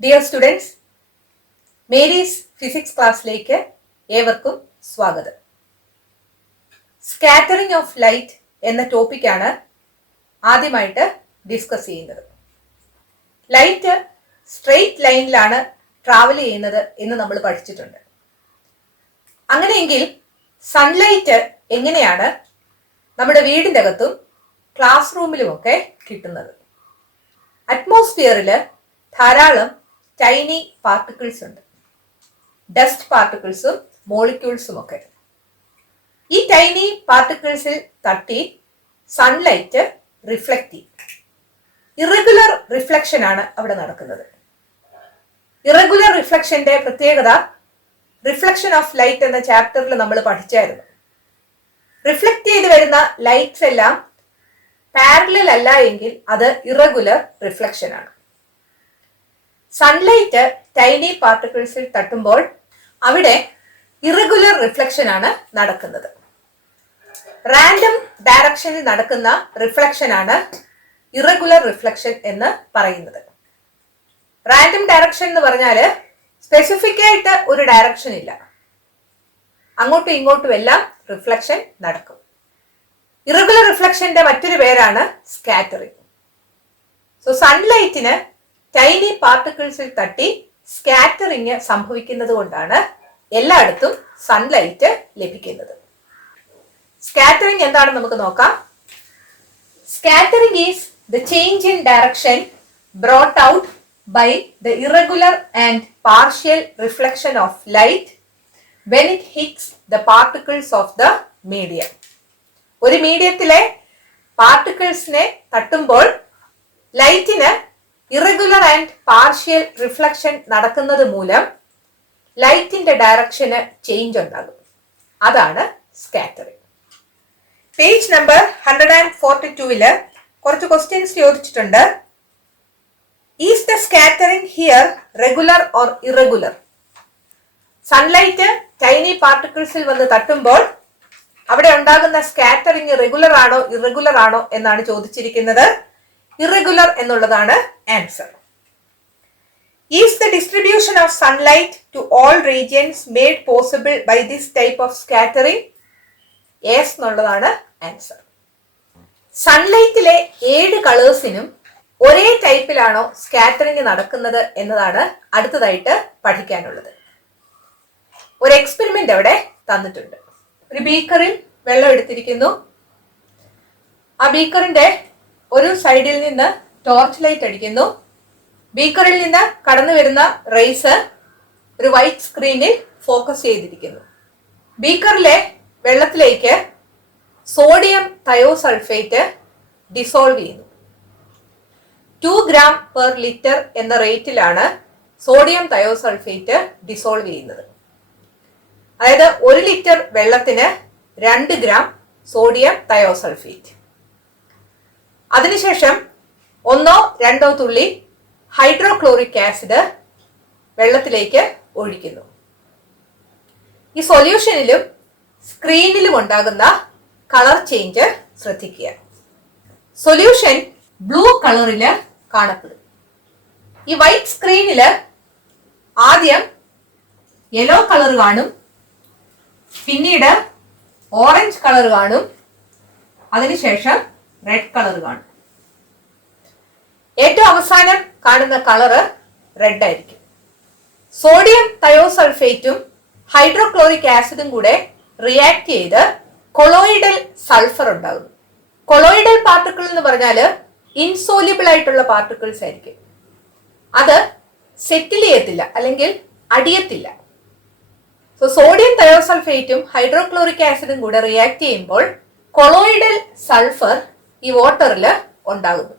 Dear students, Mary's physics ക്ലാസ്സിലേക്ക് ഏവർക്കും സ്വാഗതം. സ്കാറ്ററിംഗ് ഓഫ് ലൈറ്റ് എന്ന ടോപ്പിക്കാണ് ആദ്യമായിട്ട് ഡിസ്കസ് ചെയ്യുന്നത്. ലൈറ്റ് സ്ട്രെയിറ്റ് ലൈനിലാണ് ട്രാവൽ ചെയ്യുന്നത് എന്ന് നമ്മൾ പഠിച്ചിട്ടുണ്ട്. അങ്ങനെയെങ്കിൽ സൺലൈറ്റ് എങ്ങനെയാണ് നമ്മുടെ വീടിൻ്റെ അകത്തും ക്ലാസ് റൂമിലുമൊക്കെ കിട്ടുന്നത്? അറ്റ്മോസ്ഫിയറിൽ ധാരാളം ടൈനി പാർട്ടിക്കിൾസ് ഉണ്ട്, ഡസ്റ്റ് പാർട്ടിക്കിൾസും മോളിക്യൂൾസും ഒക്കെ. ഈ ടൈനി പാർട്ടിക്കിൾസിൽ തട്ടി സൺലൈറ്റ് റിഫ്ലക്റ്റ് ചെയ്യും. ഇറഗുലർ റിഫ്ലക്ഷൻ ആണ് അവിടെ നടക്കുന്നത്. ഇറഗുലർ റിഫ്ലക്ഷന്റെ പ്രത്യേകത റിഫ്ലക്ഷൻ ഓഫ് ലൈറ്റ് എന്ന ചാപ്റ്ററിൽ നമ്മൾ പഠിച്ചായിരുന്നു. റിഫ്ലക്റ്റ് ചെയ്ത് വരുന്ന ലൈറ്റ്സ് എല്ലാം പാരലൽ അല്ല എങ്കിൽ അത് ഇറഗുലർ റിഫ്ലക്ഷൻ ആണ്. സൺലൈറ്റ് ടൈനി പാർട്ടിക്കിൾസിൽ തട്ടുമ്പോൾ അവിടെ ഇറഗുലർ റിഫ്ലക്ഷൻ ആണ് നടക്കുന്നത്. റാൻഡം ഡയറക്ഷനിൽ നടക്കുന്ന റിഫ്ലക്ഷൻ ആണ് ഇറഗുലർ റിഫ്ലക്ഷൻ എന്ന് പറയുന്നത്. റാൻഡം ഡയറക്ഷൻ എന്ന് പറഞ്ഞാൽ സ്പെസിഫിക് ആയിട്ട് ഒരു ഡയറക്ഷൻ ഇല്ല, അങ്ങോട്ടും ഇങ്ങോട്ടും എല്ലാം റിഫ്ലക്ഷൻ നടക്കും. ഇറഗുലർ റിഫ്ലക്ഷന്റെ മറ്റൊരു പേരാണ് സ്കാറ്ററിംഗ്. സോ സൺലൈറ്റിന് ടൈനി പാർട്ടിക്കിൾസിൽ തട്ടി സ്കാറ്ററിംഗ് സംഭവിക്കുന്നത് കൊണ്ടാണ് എല്ലായിടത്തും സൺലൈറ്റ് ലഭിക്കുന്നത്. സ്കാറ്ററിംഗ് എന്താണെന്ന് നമുക്ക് നോക്കാം. Scattering is the change in direction brought out by the irregular and partial reflection of light when it hits the particles of the medium. ഒരു മീഡിയത്തിലെ പാർട്ടിക്കിൾസിനെ തട്ടുമ്പോൾ ലൈറ്റിന് ഇറഗുലർ ആൻഡ് പാർഷ്യൽ റിഫ്ലക്ഷൻ നടക്കുന്നത് മൂലം ലൈറ്റിന്റെ ഡയറക്ഷന് ചേഞ്ച് ഉണ്ടാകും. അതാണ് scattering. Page number 142 കുറച്ച് questions ചോദിച്ചിട്ടുണ്ട്. Is the scattering here regular or irregular? Sunlight tiny പാർട്ടിക്കിൾസിൽ വന്ന് തട്ടുമ്പോൾ അവിടെ ഉണ്ടാകുന്ന സ്കാറ്ററിംഗ് റെഗുലർ ആണോ ഇറഗുലർ ആണോ എന്നാണ് ചോദിച്ചിരിക്കുന്നത്. ഇറഗുലർ എന്നുള്ളതാണ് answer. Is the distribution of sunlight to all regions made possible by this type of scattering? Yes എന്നുള്ളതാണ് ആൻസർ. സൺലൈറ്റിലെ 7 കളേഴ്സിനും ഒരേ ടൈപ്പിലാണോ സ്കാറ്ററിംഗ് നടക്കുന്നത് എന്നതാണ് അടുത്തതായിട്ട് പഠിക്കാനുള്ളത്. ഒരു എക്സ്പെരിമെന്റ് അവിടെ തന്നിട്ടുണ്ട്. ഒരു ബീക്കറിൽ വെള്ളം എടുത്തിരിക്കുന്നു. ആ ബീക്കറിന്റെ ഒരു സൈഡിൽ നിന്ന് ടോർച്ച് ലൈറ്റ് അടിക്കുന്നു. ബീക്കറിൽ നിന്ന് കടന്നു വരുന്ന റേസ് ഒരു വൈറ്റ് സ്ക്രീനിൽ ഫോക്കസ് ചെയ്തിരിക്കുന്നു. ബീക്കറിലെ വെള്ളത്തിലേക്ക് സോഡിയം തയോസൾഫേറ്റ് ഡിസോൾവ് ചെയ്യുന്നു. 2 gram per liter എന്ന റേറ്റിലാണ് സോഡിയം തയോസൾഫേറ്റ് ഡിസോൾവ് ചെയ്യുന്നത്. അതായത് 1 ലിറ്റർ വെള്ളത്തിന് 2 ഗ്രാം സോഡിയം തയോസൾഫേറ്റ്. അതിനുശേഷം 1-2 തുള്ളി ഹൈഡ്രോക്ലോറിക് ആസിഡ് വെള്ളത്തിലേക്ക് ഒഴിക്കുന്നു. ഈ സൊല്യൂഷനിലും സ്ക്രീനിലും ഉണ്ടാകുന്ന കളർ ചേഞ്ച് ശ്രദ്ധിക്കുക. സൊല്യൂഷൻ ബ്ലൂ കളറില് കാണപ്പെടും. ഈ വൈറ്റ് സ്ക്രീനില് ആദ്യം യെല്ലോ കളർ കാണും, പിന്നീട് ഓറഞ്ച് കളർ കാണും, അതിനുശേഷം റെഡ് കളർ കാണും. ഏറ്റവും അവസാനം കാണുന്ന കളറ് റെഡ് ആയിരിക്കും. സോഡിയം തയോസൾഫേറ്റും ഹൈഡ്രോക്ലോറിക് ആസിഡും കൂടെ റിയാക്ട് ചെയ്ത് കൊളോയിഡൽ സൾഫർ ഉണ്ടാകുന്നു. കൊളോയിഡൽ പാർട്ടിക്കിൾ എന്ന് പറഞ്ഞാൽ ഇൻസോല്യൂബിൾ ആയിട്ടുള്ള പാർട്ടിക്കിൾസ് ആയിരിക്കും. അത് സെറ്റിൽ ചെയ്യത്തില്ല, അല്ലെങ്കിൽ അടിയത്തില്ല. സോ സോഡിയം തയോസൾഫേറ്റും ഹൈഡ്രോക്ലോറിക് ആസിഡും കൂടെ റിയാക്ട് ചെയ്യുമ്പോൾ കൊളോയിഡൽ സൾഫർ ഈ വാട്ടറിൽ ഉണ്ടാകുന്നു.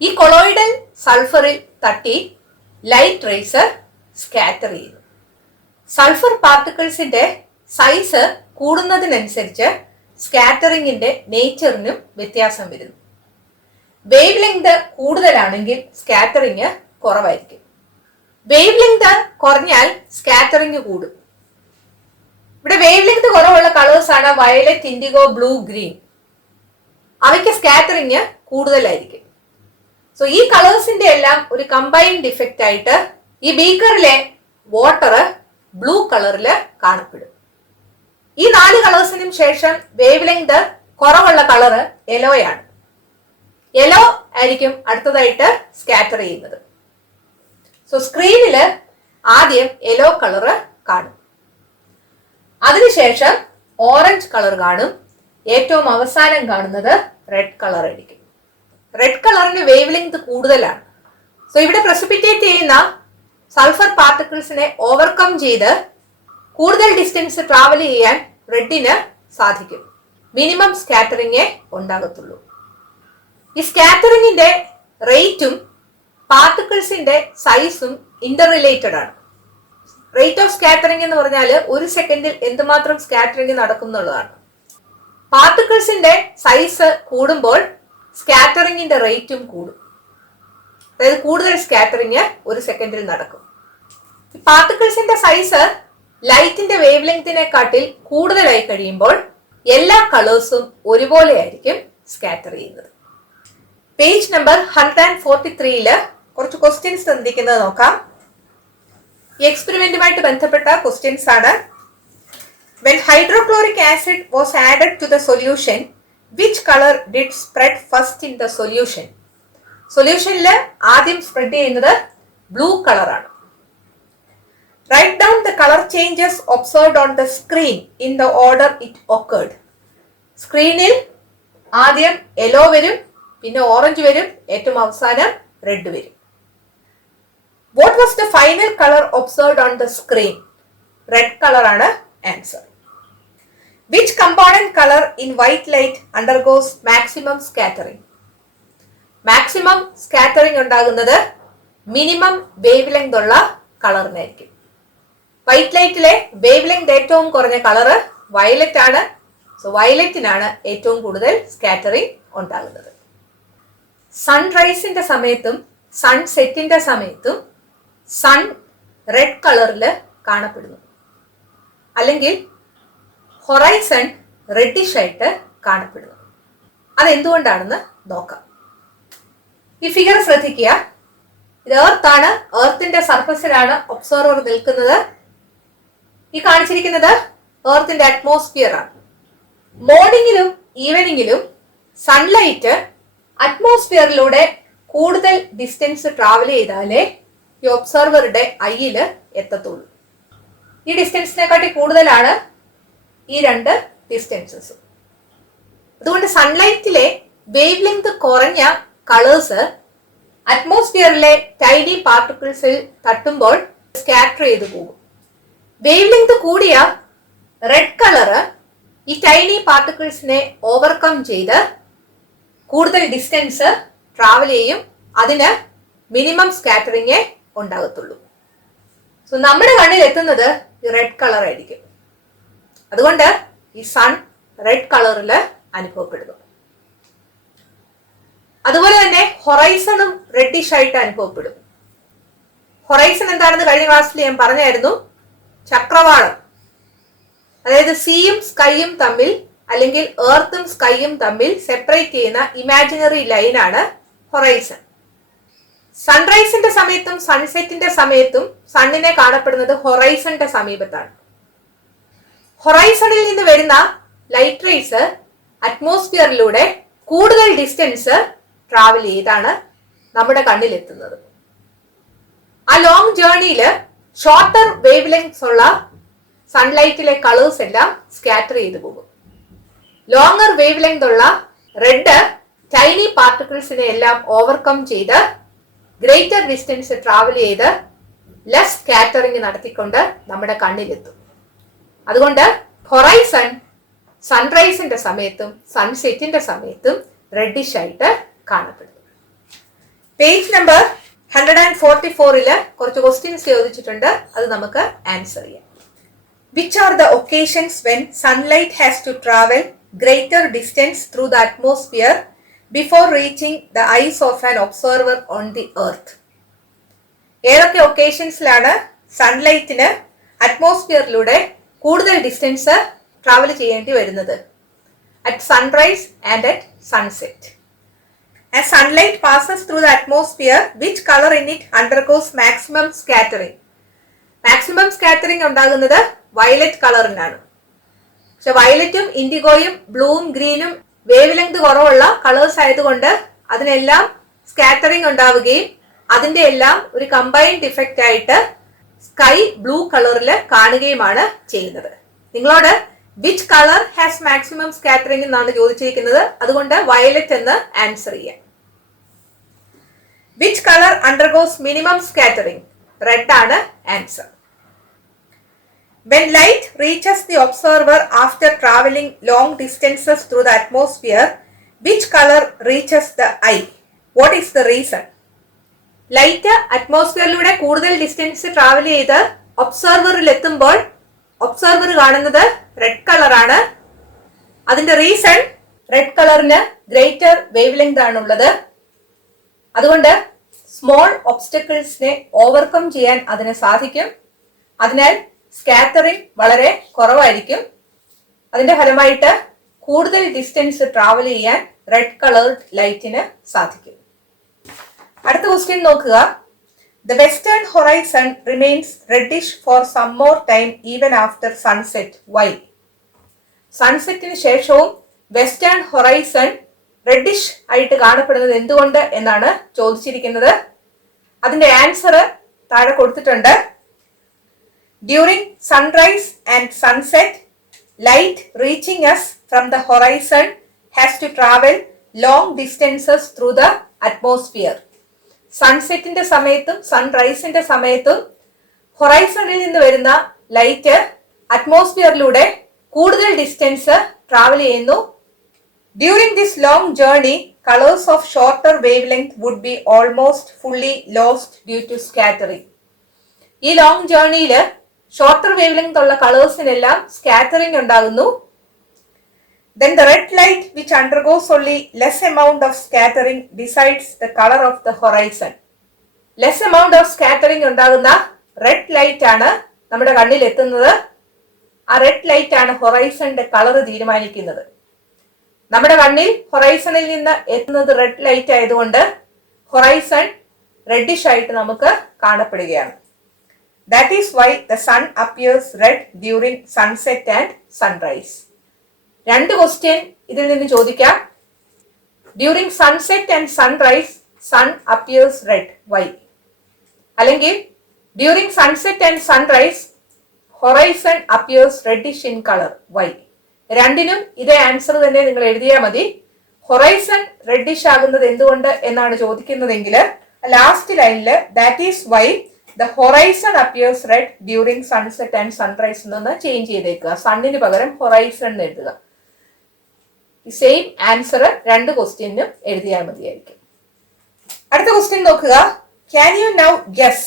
ഈ കൊളോയിഡൽ സൾഫറിൽ തട്ടി ലൈറ്റ് റേസ് സ്കാറ്റർ ചെയ്യുന്നു. സൾഫർ പാർട്ടിക്കിൾസിന്റെ സൈസ് കൂടുന്നതിനനുസരിച്ച് സ്കാറ്ററിംഗിന്റെ നേച്ചറിനും വ്യത്യാസം വരുന്നു. വേവ് ലെങ്ത് കൂടുതലാണെങ്കിൽ സ്കാറ്ററിംഗ് കുറവായിരിക്കും. വേവ് ലെങ്ത് കുറഞ്ഞാൽ സ്കാറ്ററിംഗ് കൂടും. ഇവിടെ വേവ് ലെങ്ത് കുറവുള്ള കളേഴ്സ് ആണ് വയലറ്റ്, ഇൻഡിഗോ, ബ്ലൂ, ഗ്രീൻ. അവയ്ക്ക് സ്കാറ്ററിംഗ് കൂടുതലായിരിക്കും. സോ ഈ കളേഴ്സിന്റെ എല്ലാം ഒരു കമ്പൈൻഡ് ഇഫക്റ്റ് ആയിട്ട് ഈ ബീക്കറിലെ വാട്ടർ ബ്ലൂ കളറിൽ കാണപ്പെടും. ഈ 4 കളേഴ്സിനും ശേഷം വേവ് ലെങ്ത് കുറവുള്ള കളറ് യെലോയാണ്. യെല്ലോ ആയിരിക്കും അടുത്തതായിട്ട് സ്കാറ്റർ ചെയ്യുന്നത്. സോ സ്ക്രീനിൽ ആദ്യം യെല്ലോ കളറ് കാണും, അതിനുശേഷം ഓറഞ്ച് കളർ കാണും, ഏറ്റവും അവസാനം കാണുന്നത് റെഡ് കളർ ആയിരിക്കും. റെഡ് കളറിന്റെ വേവ് ലെങ്ത് കൂടുതലാണ്. സോ ഇവിടെ പ്രസിപ്പിറ്റേറ്റ് ചെയ്യുന്ന സൾഫർ പാർട്ടിക്കിൾസിനെ ഓവർകം ചെയ്ത് കൂടുതൽ ഡിസ്റ്റൻസ് ട്രാവൽ ചെയ്യാൻ റെഡിന് സാധിക്കും. മിനിമം സ്കാറ്ററിംഗേ ഉണ്ടാകത്തുള്ളൂ. ഈ സ്കാറ്ററിംഗിന്റെ റേറ്റും പാർട്ടിക്കിൾസിന്റെ സൈസും ഇന്റർ റിലേറ്റഡ് ആണ്. റേറ്റ് ഓഫ് സ്കാറ്ററിംഗ് എന്ന് പറഞ്ഞാൽ ഒരു സെക്കൻഡിൽ എന്തുമാത്രം സ്കാറ്ററിംഗ് നടക്കും എന്നുള്ളതാണ്. പാർട്ടിക്കിൾസിന്റെ സൈസ് കൂടുമ്പോൾ സ്കാറ്ററിംഗിന്റെ റേറ്റും കൂടും. അതായത് കൂടുതൽ സ്കാറ്ററിംഗ് ഒരു സെക്കൻഡിൽ നടക്കും. പാർട്ടിക്കിൾസിന്റെ സൈസ് ലൈറ്റിന്റെ വേവ് ലെങ്തിനെക്കാട്ടിൽ കൂടുതലായി കഴിയുമ്പോൾ എല്ലാ കളേഴ്സും ഒരുപോലെ ആയിരിക്കും സ്കാറ്റർ ചെയ്യുന്നത്. പേജ് നമ്പർ 143 കുറച്ച് ക്വസ്റ്റ്യൻസ് തന്നിരിക്കുന്നത് നോക്കാം. ഈ എക്സ്പെരിമെന്റുമായിട്ട് ബന്ധപ്പെട്ട ക്വസ്റ്റ്യൻസ് ആണ്. When hydrochloric acid was added to the solution, which color did spread first in the solution? സൊല്യൂഷനിൽ ആദ്യം സ്പ്രെഡ് ചെയ്യുന്നത് ബ്ലൂ കളറാണ്. Write down the color changes observed on the screen in the order it occurred. സ്ക്രീനിൽ ആദ്യം yellow വരും, പിന്നെ orange വരും, ഏറ്റവും അവസാനം റെഡ് വരും. What was the final color observed on the screen? Red color ആണ് answer. Which component color in white light undergoes maximum scattering? Maximum scattering ഉണ്ടാകുന്നത് മിനിമം വേവ് ലെങ്ത് ഉള്ള കളറിനായിരിക്കും. വൈറ്റ് ലൈറ്റിലെ വേവ് ലെങ്ത് ഏറ്റവും കുറഞ്ഞ colour violet ആണ്. So വയലറ്റിനാണ് ഏറ്റവും കൂടുതൽ scattering ഉണ്ടാകുന്നത്. സൺറൈസിന്റെ സമയത്തും സൺസെറ്റിന്റെ സമയത്തും സൺ റെഡ് കളറിൽ കാണപ്പെടുന്നു, അല്ലെങ്കിൽ ഹൊറൈസൺ റെഡിഷ് ആയിട്ട് കാണപ്പെടുന്നു. അതെന്തുകൊണ്ടാണെന്ന് നോക്കാം. ഈ ഫിഗർ ശ്രദ്ധിക്കുക. ഇത് എർത്ത് ആണ്. എർത്തിന്റെ സർഫസിലാണ് ഒബ്സർവർ നിൽക്കുന്നത്. ഈ കാണിച്ചിരിക്കുന്നത് എർത്തിന്റെ അറ്റ്മോസ്ഫിയർ ആണ്. മോർണിംഗിലും ഈവനിങ്ങിലും സൺലൈറ്റ് അറ്റ്മോസ്ഫിയറിലൂടെ കൂടുതൽ ഡിസ്റ്റൻസ് ട്രാവൽ ചെയ്താലേ ഈ ഒബ്സർവറുടെ ഐയിൽ എത്തത്തുള്ളൂ. ഈ ഡിസ്റ്റൻസിനെക്കാട്ടി കൂടുതലാണ് ഈ രണ്ട് ഡിസ്റ്റൻസസ്. അതുകൊണ്ട് സൺലൈറ്റിലെ വേവ് ലെങ്ത് കുറഞ്ഞ കളേഴ്സ് അറ്റ്മോസ്ഫിയറിലെ ടൈനി പാർട്ടിക്കിൾസിൽ തട്ടുമ്പോൾ സ്കാറ്റർ ചെയ്തു പോകും. വേവ് ലെങ്ത് കൂടിയ റെഡ് കളറ് ഈ ടൈനി പാർട്ടിക്കിൾസിനെ ഓവർകം ചെയ്ത് കൂടുതൽ ഡിസ്റ്റൻസ് ട്രാവൽ ചെയ്യും. അതിന് മിനിമം സ്കാറ്ററിംഗേ ഉണ്ടാകത്തുള്ളൂ. സോ നമ്മുടെ കണ്ണിൽ എത്തുന്നത് ഈ റെഡ് കളർ ആയിരിക്കും. അതുകൊണ്ട് ഈ സൺ റെഡ് കളറിൽ അനുഭവപ്പെടുന്നു. അതുപോലെ തന്നെ ഹൊറൈസണും റെഡിഷ് ആയിട്ട് അനുഭവപ്പെടും. ഹൊറൈസൺ എന്താണെന്ന് കഴിഞ്ഞ ക്ലാസ്സിൽ ഞാൻ പറഞ്ഞായിരുന്നു. ചക്രവാളം, അതായത് സീയും സ്കൈയും തമ്മിൽ, അല്ലെങ്കിൽ എർത്തും സ്കൈയും തമ്മിൽ സെപ്പറേറ്റ് ചെയ്യുന്ന ഇമാജിനറി ലൈനാണ് ഹൊറൈസൺ. സൺറൈസിന്റെ സമയത്തും സൺസെറ്റിന്റെ സമയത്തും സണ്ണിനെ കാണപ്പെടുന്നത് ഹൊറൈസന്റെ സമീപത്താണ്. ഹൊറൈസണിൽ നിന്ന് വരുന്ന ലൈറ്റ് റേസ് അറ്റ്മോസ്ഫിയറിലൂടെ കൂടുതൽ ഡിസ്റ്റൻസ് ട്രാവൽ ചെയ്താണ് നമ്മുടെ കണ്ണിലെത്തുന്നത്. ആ ലോങ് ജേർണിയിൽ ഷോർട്ടർ വേവ് ലെങ്ത്സ് ഉള്ള സൺലൈറ്റിലെ കളേഴ്സ് എല്ലാം സ്കാറ്റർ ചെയ്തു പോകും. ലോങ്ങർ വേവ് ലെങ്ത് ഉള്ള റെഡ് ടൈനി പാർട്ടിക്കിൾസിനെ എല്ലാം ഓവർകം ചെയ്ത് ഗ്രേറ്റർ ഡിസ്റ്റൻസ് ട്രാവൽ ചെയ്ത് ലെസ് സ്കാറ്ററിംഗ് നടത്തിക്കൊണ്ട് നമ്മുടെ കണ്ണിലെത്തും. അതുകൊണ്ട് ഹൊറൈസൺ സൺറൈസിന്റെ സമയത്തും സൺസെറ്റിന്റെ സമയത്തും റെഡിഷ് ആയിട്ട് കാണപ്പെടുന്നു. പേജ് നമ്പർ 144 കുറച്ച് ക്വസ്റ്റ്യൻസ് ചോദിച്ചിട്ടുണ്ട്. അത് നമുക്ക് ആൻസർ ചെയ്യാം. Which are the occasions when sunlight has to travel greater distance through the atmosphere before reaching the eyes of an observer on the earth? ഏതൊക്കെ ഒക്കേഷൻസിലാണ് സൺലൈറ്റിന് അറ്റ്മോസ്ഫിയറിലൂടെ കൂടുതൽ ഡിസ്റ്റൻസ് ട്രാവൽ ചെയ്യേണ്ടി വരുന്നത്? At sunrise and at sunset. As sunlight passes through the atmosphere, which color in it undergoes maximum scattering? Maximum scattering ഉണ്ടാകുന്നത് violet കളറിനാണ്. പക്ഷെ വയലറ്റും ഇൻഡിഗോയും ബ്ലൂവും ഗ്രീനും wave length കുറവുള്ള colours ആയതുകൊണ്ട് അതിനെല്ലാം സ്കാറ്ററിംഗ് ഉണ്ടാവുകയും അതിന്റെ എല്ലാം ഒരു കമ്പൈൻഡ് ഇഫക്റ്റ് ആയിട്ട് സ്കൈ ബ്ലൂ കളറിൽ കാണുകയുമാണ് ചെയ്യുന്നത്. നിങ്ങളോട് which colour has maximum scattering എന്നാണ് ചോദിച്ചിരിക്കുന്നത്. അതുകൊണ്ട് വയലറ്റ് എന്ന് ആൻസർ ചെയ്യാം. Which colour undergoes minimum scattering? Red ആണ് answer. When light reaches the observer after traveling long distances through the atmosphere, which color reaches the eye? What is the reason? Light അറ്റ്മോസ്ഫിയറിലൂടെ കൂടുതൽ distance travel ചെയ്ത് ഒബ്സർവറിൽ എത്തുമ്പോൾ observer കാണുന്നത് red കളറാണ്. അതിന്റെ reason, red കളറിന് greater wave length ആണുള്ളത്. അതുകൊണ്ട് സ്മോൾ ഒബ്സ്റ്റക്കിൾസിനെ ഓവർകം ചെയ്യാൻ അതിന് സാധിക്കും. അതിനാൽ സ്കാറ്ററിംഗ് വളരെ കുറവായിരിക്കും. അതിന്റെ ഫലമായിട്ട് കൂടുതൽ ഡിസ്റ്റൻസ് ട്രാവൽ ചെയ്യാൻ റെഡ് കളേർഡ് ലൈറ്റിന് സാധിക്കും. അടുത്ത ക്വസ്റ്റ്യൻ നോക്കുക. The western horizon remains reddish for some more time even after sunset. Why? സൺസെറ്റിന് ശേഷവും വെസ്റ്റേൺ ഹൊറൈസൺ റെഡിഷ് ആയിട്ട് കാണപ്പെടുന്നത് എന്തുകൊണ്ട് എന്നാണ് ചോദിച്ചിരിക്കുന്നത്. അതിന്റെ ആൻസർ താഴെ കൊടുത്തിട്ടുണ്ട്. During sunrise and sunset, light reaching us from the horizon has to travel long distances through the atmosphere. സൺസെറ്റിന്റെ സമയത്തും സൺറൈസിന്റെ സമയത്തും ഹൊറൈസണിൽ നിന്ന് വരുന്ന ലൈറ്റ് അറ്റ്മോസ്ഫിയറിലൂടെ കൂടുതൽ ഡിസ്റ്റൻസ് ട്രാവൽ ചെയ്യുന്നു. During this long journey, colors of shorter wavelength would be almost fully lost due to scattering. ഈ long ജേർണിയിൽ shorter wave length ഉള്ള കളേഴ്സിനെല്ലാം scattering ഉണ്ടാകുന്നു. Then the red light, which undergoes only less amount of scattering, decides the color of the horizon. Less amount of scattering ഉണ്ടാകുന്ന red light ആണ് നമ്മുടെ കണ്ണിൽ എത്തുന്നത്. ആ red light ആണ് ഹൊറൈസണിന്റെ കളർ തീരുമാനിക്കുന്നത്. നമ്മുടെ കണ്ണിൽ ഹൊറൈസണിൽ നിന്ന് എത്തുന്നത് റെഡ് ലൈറ്റ് ആയതുകൊണ്ട് ഹൊറൈസൺ റെഡിഷ് ആയിട്ട് നമുക്ക് കാണപ്പെടുകയാണ്. That is why the sun appears red during sunset and sunrise. രണ്ട് ക്വസ്റ്റ്യൻ ഇതിൽ നിന്ന് ചോദിക്കാം. During sunset and sunrise, sun appears red. Why? അല്ലെങ്കിൽ during sunset and sunrise, horizon appears reddish in color. Why? രണ്ടിനും ഇതേ answer തന്നെ നിങ്ങൾ എഴുതിയാൽ മതി. ഹൊറൈസൺ റെഡിഷ് ആകുന്നത് എന്തുകൊണ്ട് എന്നാണ് ചോദിക്കുന്നതെങ്കിൽ ലാസ്റ്റ് ലൈനിൽ that is why the horizon appears red during sunset and sunrise എന്നൊന്ന് ചേഞ്ച് ചെയ്തേക്കുക. സണ്ണിന് പകരം ഹൊറൈസൺ എന്ന് എഴുതുക. സെയിം ആൻസർ രണ്ട് ക്വസ്റ്റ്യനും എഴുതിയാൽ മതിയായിരിക്കും. അടുത്ത ക്വസ്റ്റ്യൻ നോക്കുക. Can you now guess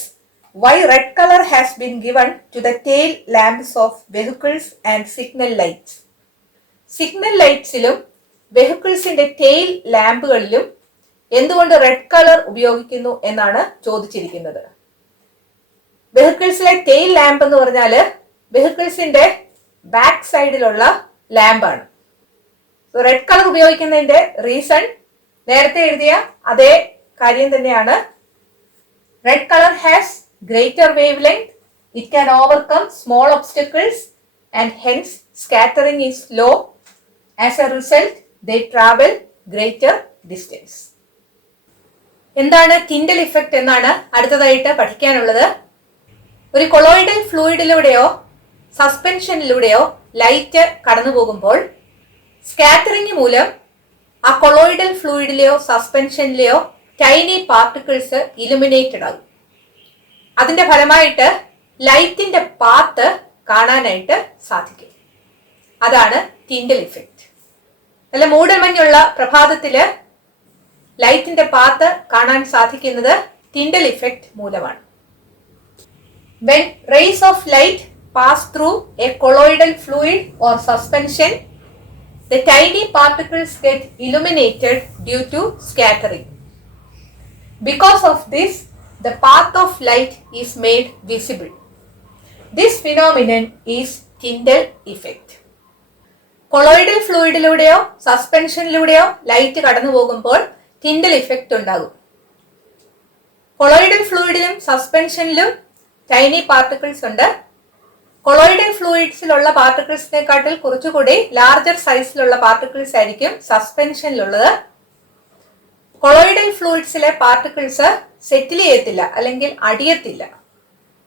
why red color has been given to the tail lamps of vehicles and signal lights? Signal ലൈറ്റ്സിലും വെഹിക്കിൾസിന്റെ ടെയിൽ ലാമ്പുകളിലും എന്തുകൊണ്ട് റെഡ് കളർ ഉപയോഗിക്കുന്നു എന്നാണ് ചോദിച്ചിരിക്കുന്നത്. വെഹിക്കിൾസിലെ ടെയിൽ ലാമ്പ് എന്ന് പറഞ്ഞാല് വെഹിക്കിൾസിന്റെ ബാക്ക് സൈഡിലുള്ള ലാമ്പാണ്. റെഡ് കളർ ഉപയോഗിക്കുന്നതിന്റെ റീസൺ നേരത്തെ എഴുതിയ അതേ കാര്യം തന്നെയാണ്. Red colour has greater wavelength, it can overcome small obstacles and hence scattering is low. As a result, they travel greater distance. എന്താണ് ടിൻഡൽ ഇഫക്റ്റ് എന്നാണ് അടുത്തതായിട്ട് പഠിക്കാനുള്ളത്. ഒരു കൊളോയിഡൽ ഫ്ലൂയിഡിലൂടെയോ സസ്പെൻഷനിലൂടെയോ ലൈറ്റ് കടന്നു പോകുമ്പോൾ സ്കാറ്ററിംഗ് മൂലം ആ കൊളോയിഡൽ ഫ്ലൂയിഡിലെയോ സസ്പെൻഷനിലെയോ ടൈനി പാർട്ടിക്കിൾസ് ഇലുമിനേറ്റഡ് ആകും. അതിന്റെ ഫലമായിട്ട് ലൈറ്റിന്റെ പാത്ത് കാണാനായിട്ട് സാധിക്കും. അതാണ് ടിൻഡൽ ഇഫക്റ്റ്. നല്ല മൂടൽമഞ്ഞുള്ള പ്രഭാതത്തില് ലൈറ്റിന്റെ പാത്ത് കാണാൻ സാധിക്കുന്നത് ടിൻഡൽ ഇഫക്റ്റ് മൂലമാണ്. When rays of light pass through a colloidal fluid or suspension, the tiny particles get illuminated due to scattering. Because of this, the path of light is made visible. This phenomenon is Tyndall effect. Colloidal ഫ്ലൂയിഡിലൂടെയോ സസ്പെൻഷനിലൂടെയോ light കടന്നു പോകുമ്പോൾ Tyndall effect ഉണ്ടാകും. Colloidal ഫ്ലൂയിഡിലും സസ്പെൻഷനിലും tiny particles ഉണ്ട്. Colloidal ഫ്ലൂയിഡ്സിലുള്ള പാർട്ടിക്കിൾസിനെക്കാട്ടിൽ കുറച്ചുകൂടി ലാർജർ സൈസിലുള്ള പാർട്ടിക്കിൾസ് ആയിരിക്കും സസ്പെൻഷനിലുള്ളത്. കൊളോയിഡൽ ഫ്ലൂയിഡ്സിലെ പാർട്ടിക്കിൾസ് സെറ്റിൽ ചെയ്യത്തില്ല അല്ലെങ്കിൽ അടിയത്തില്ല.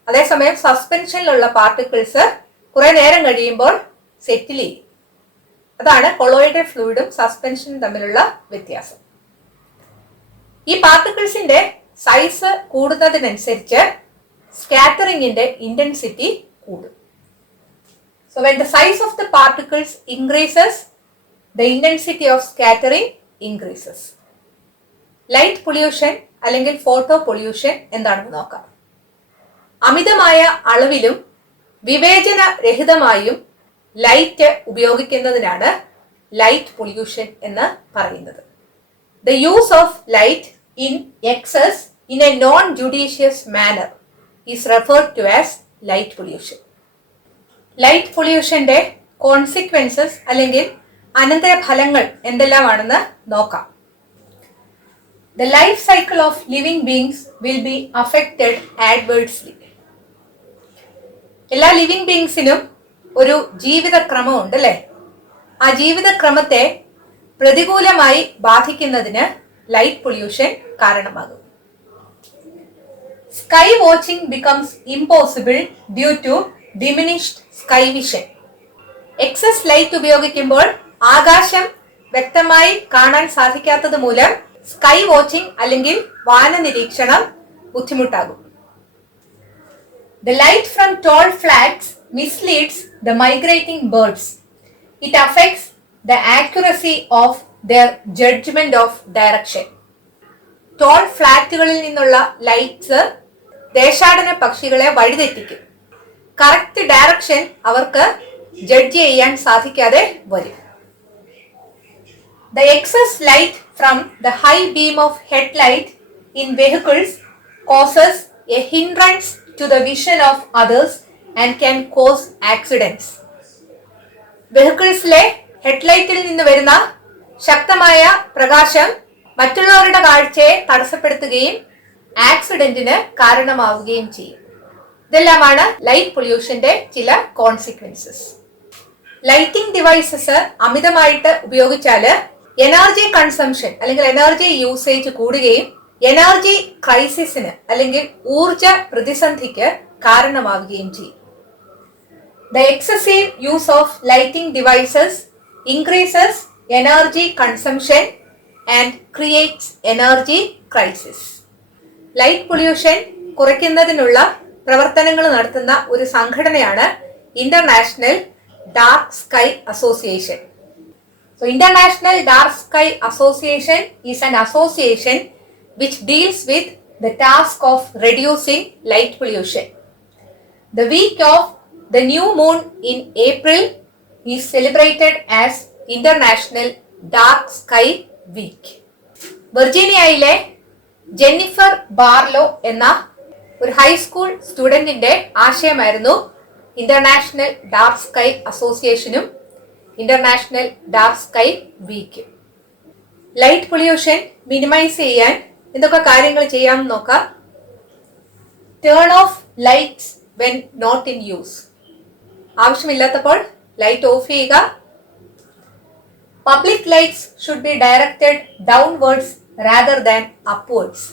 അതേസമയം സസ്പെൻഷനിലുള്ള പാർട്ടിക്കിൾസ് കുറെ നേരം കഴിയുമ്പോൾ സെറ്റിൽ ചെയ്യും. അതാണ് കൊളോയിഡൽ ഫ്ലൂയിഡും സസ്പെൻഷനും തമ്മിലുള്ള വ്യത്യാസം. ഈ പാർട്ടിക്കിൾസിന്റെ സൈസ് കൂടുന്നതിനനുസരിച്ച് സ്കാറ്ററിംഗിന്റെ ഇന്റൻസിറ്റി കൂടും. So when the size of the particles increases, the intensity of scattering increases. Light pollution അല്ലെങ്കിൽ ഫോട്ടോ പൊല്യൂഷൻ എന്താണെന്ന് നോക്കാം. അമിതമായ അളവിലും വിവേചന രഹിതമായും ലൈറ്റ് ഉപയോഗിക്കുന്നതിനാണ് ലൈറ്റ് പൊല്യൂഷൻ എന്ന് പറയുന്നത്. The use of light in excess in a non-judicious manner is referred to as light pollution. Light പൊല്യൂഷന്റെ consequences അല്ലെങ്കിൽ അനന്തരഫലങ്ങൾ എന്തെല്ലാമാണെന്ന് നോക്കാം. The life cycle of living beings will be affected adversely. എല്ലാ living ബീങ്സിനും ഒരു ജീവിതക്രമം ഉണ്ട് അല്ലേ? ആ ജീവിതക്രമത്തെ പ്രതികൂലമായി ബാധിക്കുന്നതിന് ലൈറ്റ് പൊല്യൂഷൻ കാരണമാകും. Sky watching becomes impossible due to diminished sky vision. Excess light ഉപയോഗിക്കുമ്പോൾ ആകാശം വ്യക്തമായി കാണാൻ സാധിക്കാത്തത് മൂലം സ്കൈ വാച്ചിങ് അല്ലെങ്കിൽ വാന നിരീക്ഷണം ബുദ്ധിമുട്ടാകും. The light from tall flags misleads the migrating birds. It affects the accuracy of their judgment of direction. Tall ഫ്ലാറ്റുകളിൽ നിന്നുള്ള ലൈറ്റ്സ് ദേശാടന പക്ഷികളെ വഴിതെറ്റിക്കും. കറക്റ്റ് ഡയറക്ഷൻ അവർക്ക് ജഡ്ജ് ചെയ്യാൻ സാധിക്കാതെ വരും. The excess light from the high beam of headlight in vehicles causes a hindrance to the vision of others and can cause accidents. വെഹിക്കിൾസിലെ ഹെഡ്ലൈറ്റിൽ നിന്ന് വരുന്ന ശക്തമായ പ്രകാശം മറ്റുള്ളവരുടെ കാഴ്ചയെ തടസ്സപ്പെടുത്തുകയും ആക്സിഡന്റിന് കാരണമാവുകയും ചെയ്യും. ഇതെല്ലാമാണ് ലൈറ്റ് പൊല്യൂഷന്റെ ചില കോൺസിക്വൻസസ്. ലൈറ്റിംഗ് ഡിവൈസസ് അമിതമായിട്ട് ഉപയോഗിച്ചാൽ എനർജി കൺസംഷൻ അല്ലെങ്കിൽ എനർജി യൂസേജ് കൂടുകയും എനർജി ക്രൈസിസിന് അല്ലെങ്കിൽ ഊർജ പ്രതിസന്ധിക്ക് കാരണമാവുകയും ചെയ്യും. The excessive use of lighting devices increases energy consumption and creates energy crisis. Light pollution കുറയ്ക്കുന്നതിനുള്ള പ്രവർത്തനങ്ങൾ നടത്തുന്ന ഒരു സംഘടനയാണ് international Dark sky association. So International Dark Sky Association is an association which deals with the task of reducing light pollution. The week of the new moon in April is celebrated as International Dark Sky Week. വെർജീനിയയിലെ Jennifer Barlow എന്ന ഒരു high school സ്റ്റുഡന്റിന്റെ ആശയമായിരുന്നു International Dark Sky അസോസിയേഷനും International Dark Sky Week. Light pollution minimise ചെയ്യാൻ എന്തൊക്കെ കാര്യങ്ങൾ ചെയ്യാമെന്ന് നോക്കാം. Turn off lights when not in use. ആവശ്യമില്ലാത്തപ്പോൾ ലൈറ്റ് ഓഫ് ചെയ്യുക. Public lights should be directed downwards rather than upwards.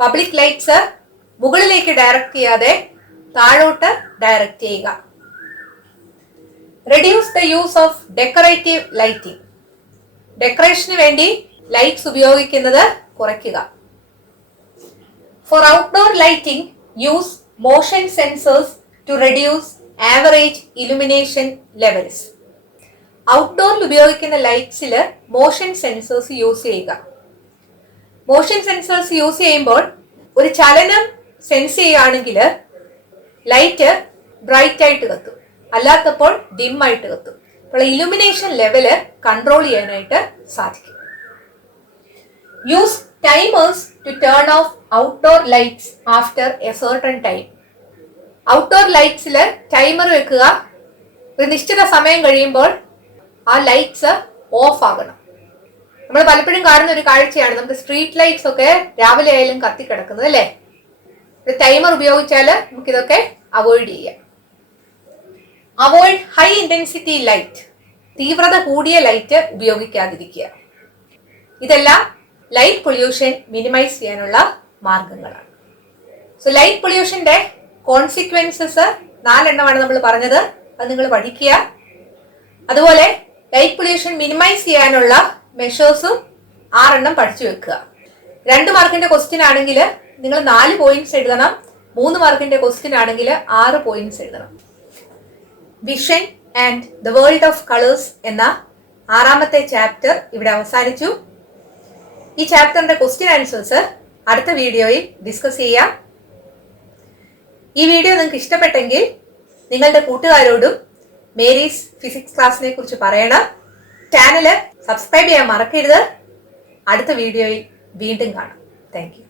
Public lights മുകളിലേക്ക് ഡയറക്റ്റ് ചെയ്യാതെ താഴോട്ട് ഡയറക്റ്റ് ചെയ്യുക. Reduce the use of decorative lighting. ഡെക്കറേഷന് വേണ്ടി ലൈറ്റ്സ് ഉപയോഗിക്കുന്നത് കുറയ്ക്കുക. For outdoor lighting use motion sensors to reduce average illumination levels. ഔട്ട്ഡോറിൽ ഉപയോഗിക്കുന്ന ലൈറ്റ്സിൽ മോഷൻ സെൻസേഴ്സ് യൂസ് ചെയ്യുക. മോഷൻ സെൻസേഴ്സ് യൂസ് ചെയ്യുമ്പോൾ ഒരു ചലനം സെൻസ് ചെയ്യുകയാണെങ്കിൽ ലൈറ്റ് ബ്രൈറ്റ് ആയിട്ട് കത്തും, അല്ലാത്തപ്പോൾ ഡിം ആയിട്ട് കത്തും. അപ്പോൾ ഇലുമിനേഷൻ ലെവല് കൺട്രോൾ ചെയ്യാനായിട്ട് സാധിക്കും. Use timers to turn off outdoor lights after a certain time. Outdoor ലൈറ്റ്സിൽ ടൈമർ വെക്കുക. ഒരു നിശ്ചിത സമയം കഴിയുമ്പോൾ ആ ലൈറ്റ്സ് ഓഫ് ആകണം. നമ്മൾ പലപ്പോഴും കാണുന്ന ഒരു കാഴ്ചയാണ് നമുക്ക് സ്ട്രീറ്റ് ലൈറ്റ്സ് ഒക്കെ രാവിലെ ആയാലും കത്തിക്കിടക്കുന്നത് അല്ലേ. ഒരു ടൈമർ ഉപയോഗിച്ചാൽ നമുക്കിതൊക്കെ അവോയ്ഡ് ചെയ്യാം. അവോയ്ഡ് ഹൈ ഇന്റൻസിറ്റി ലൈറ്റ്, തീവ്രത കൂടിയ ലൈറ്റ് ഉപയോഗിക്കാതിരിക്കുക. ഇതെല്ലാം ലൈറ്റ് പൊല്യൂഷൻ മിനിമൈസ് ചെയ്യാനുള്ള മാർഗങ്ങളാണ്. സോ ലൈറ്റ് പൊല്യൂഷന്റെ കോൺസിക്വൻസസ് 4 നമ്മൾ പറഞ്ഞത്, അത് നിങ്ങൾ പഠിക്കുക. അതുപോലെ ലൈറ്റ് പൊല്യൂഷൻ മിനിമൈസ് ചെയ്യാനുള്ള മെഷേഴ്സും 6 പഠിച്ചു വെക്കുക. 2 മാർക്കിന്റെ ക്വസ്റ്റ്യൻ ആണെങ്കിൽ നിങ്ങൾ 4 പോയിന്റ്സ് എഴുതണം. 3 മാർക്കിന്റെ ക്വസ്റ്റ്യൻ ആണെങ്കിൽ 6 പോയിന്റ്സ് എഴുതണം. Vision and the world of colours എന്ന 6ാമത്തെ ചാപ്റ്റർ ഇവിടെ അവസാനിച്ചു. ഈ ചാപ്റ്ററിന്റെ ക്വസ്റ്റ്യൻ ആൻസേഴ്സ് അടുത്ത വീഡിയോയിൽ ഡിസ്കസ് ചെയ്യാം. ഈ വീഡിയോ നിങ്ങൾക്ക് ഇഷ്ടപ്പെട്ടെങ്കിൽ നിങ്ങളുടെ കൂട്ടുകാരോടും മേരീസ് ഫിസിക്സ് ക്ലാസ്സിനെ കുറിച്ച് പറയണം. ചാനൽ സബ്സ്ക്രൈബ് ചെയ്യാൻ മറക്കരുത്. അടുത്ത വീഡിയോയിൽ വീണ്ടും കാണാം. Thank you.